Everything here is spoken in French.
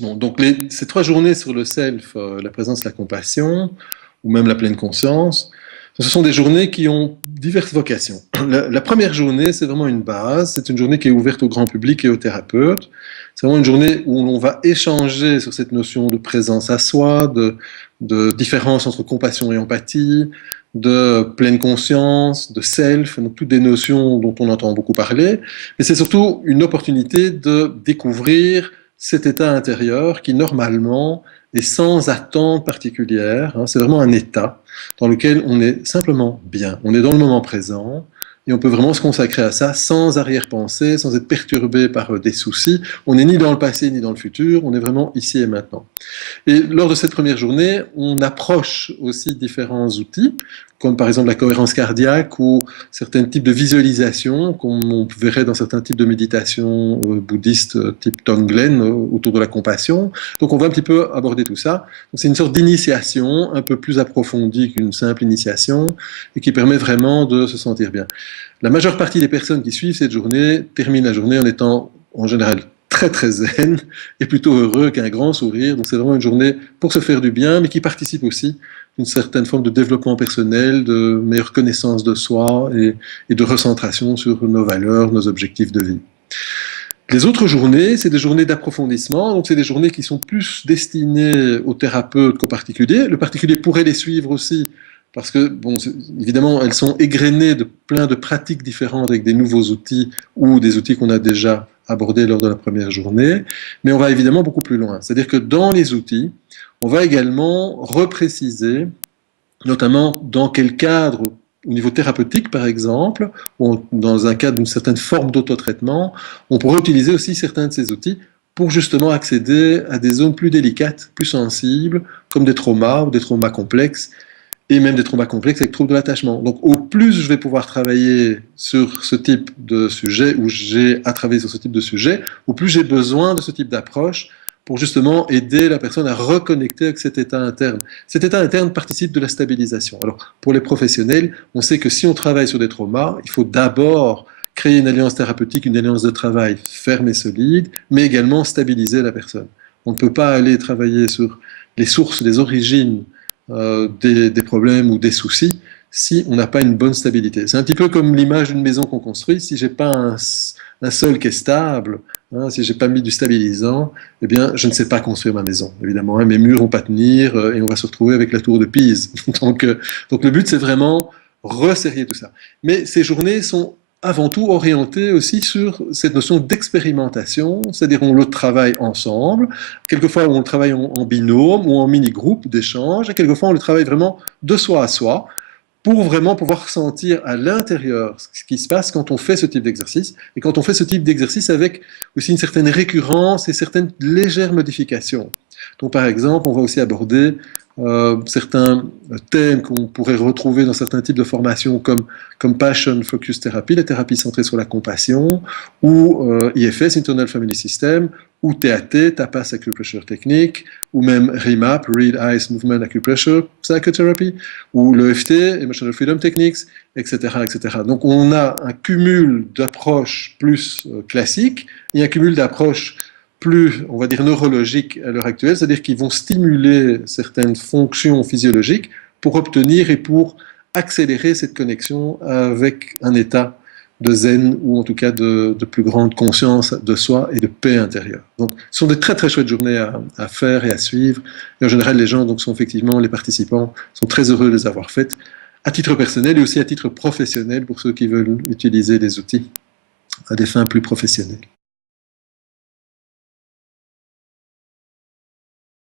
Bon, donc ces 3 journées sur le self, la présence, la compassion, ou même la pleine conscience, ce sont des journées qui ont diverses vocations. La première journée, c'est vraiment une base, c'est une journée qui est ouverte au grand public et aux thérapeutes. C'est vraiment une journée où on va échanger sur cette notion de présence à soi, de différence entre compassion et empathie, de pleine conscience, de self, donc toutes des notions dont on entend beaucoup parler. Mais c'est surtout une opportunité de découvrir cet état intérieur qui, normalement, est sans attente particulière. Hein. C'est vraiment un état dans lequel on est simplement bien. On est dans le moment présent et on peut vraiment se consacrer à ça sans arrière-pensée, sans être perturbé par des soucis. On n'est ni dans le passé ni dans le futur, on est vraiment ici et maintenant. Et lors de cette première journée, on approche aussi différents outils, comme par exemple la cohérence cardiaque ou certains types de visualisation, comme on verrait dans certains types de méditation bouddhistes type Tonglen autour de la compassion. Donc on va un petit peu aborder tout ça. C'est une sorte d'initiation un peu plus approfondie qu'une simple initiation et qui permet vraiment de se sentir bien. La majeure partie des personnes qui suivent cette journée terminent la journée en étant en général très très zen et plutôt heureux qu'un grand sourire. Donc c'est vraiment une journée pour se faire du bien, mais qui participe aussi d'une certaine forme de développement personnel, de meilleure connaissance de soi et de recentration sur nos valeurs, nos objectifs de vie. Les autres journées, c'est des journées d'approfondissement, donc c'est des journées qui sont plus destinées aux thérapeutes qu'aux particuliers. Le particulier pourrait les suivre aussi, parce que, bon, évidemment, elles sont égrenées de plein de pratiques différentes avec des nouveaux outils ou des outils qu'on a déjà abordés lors de la première journée, mais on va évidemment beaucoup plus loin. C'est-à-dire que dans les outils, on va également repréciser, notamment dans quel cadre, au niveau thérapeutique par exemple, ou dans un cadre d'une certaine forme d'autotraitement, on pourrait utiliser aussi certains de ces outils pour justement accéder à des zones plus délicates, plus sensibles, comme des traumas ou des traumas complexes, et même des traumas complexes avec troubles de l'attachement. Donc au plus je vais pouvoir travailler sur ce type de sujet, ou j'ai à travailler sur ce type de sujet, au plus j'ai besoin de ce type d'approche pour justement aider la personne à reconnecter avec cet état interne. Cet état interne participe de la stabilisation. Alors pour les professionnels, on sait que si on travaille sur des traumas, il faut d'abord créer une alliance thérapeutique, une alliance de travail ferme et solide, mais également stabiliser la personne. On ne peut pas aller travailler sur les sources, les origines des problèmes ou des soucis si on n'a pas une bonne stabilité. C'est un petit peu comme l'image d'une maison qu'on construit. Si j'ai pas un sol qui est stable, hein, si j'ai pas mis du stabilisant, eh bien, je ne sais pas construire ma maison. Évidemment, hein, mes murs vont pas tenir et on va se retrouver avec la tour de Pise. Donc le but, c'est vraiment resserrer tout ça. Mais ces journées sont avant tout orientées aussi sur cette notion d'expérimentation, c'est-à-dire on le travaille ensemble, quelquefois on le travaille en binôme ou en mini-groupe d'échange, et quelquefois on le travaille vraiment de soi à soi, pour vraiment pouvoir sentir à l'intérieur ce qui se passe quand on fait ce type d'exercice, et quand on fait ce type d'exercice avec aussi une certaine récurrence et certaines légères modifications. Donc par exemple, on va aussi aborder certains thèmes qu'on pourrait retrouver dans certains types de formations comme Compassion Focus Therapy, la thérapie centrée sur la compassion, ou IFS, Internal Family System, ou TAT, Tapas Acupressure Technique, ou même REMAP, Read Eyes Movement Acupressure Psychotherapy, ou l'EFT, Emotional Freedom Techniques, etc., etc. Donc on a un cumul d'approches plus classiques et un cumul d'approches plus, on va dire, neurologiques à l'heure actuelle, c'est-à-dire qu'ils vont stimuler certaines fonctions physiologiques pour obtenir et pour accélérer cette connexion avec un état de zen ou en tout cas de plus grande conscience de soi et de paix intérieure. Donc, ce sont des très très chouettes journées à faire et à suivre. Et en général, les gens donc sont effectivement, les participants sont très heureux de les avoir faites à titre personnel et aussi à titre professionnel pour ceux qui veulent utiliser des outils à des fins plus professionnelles.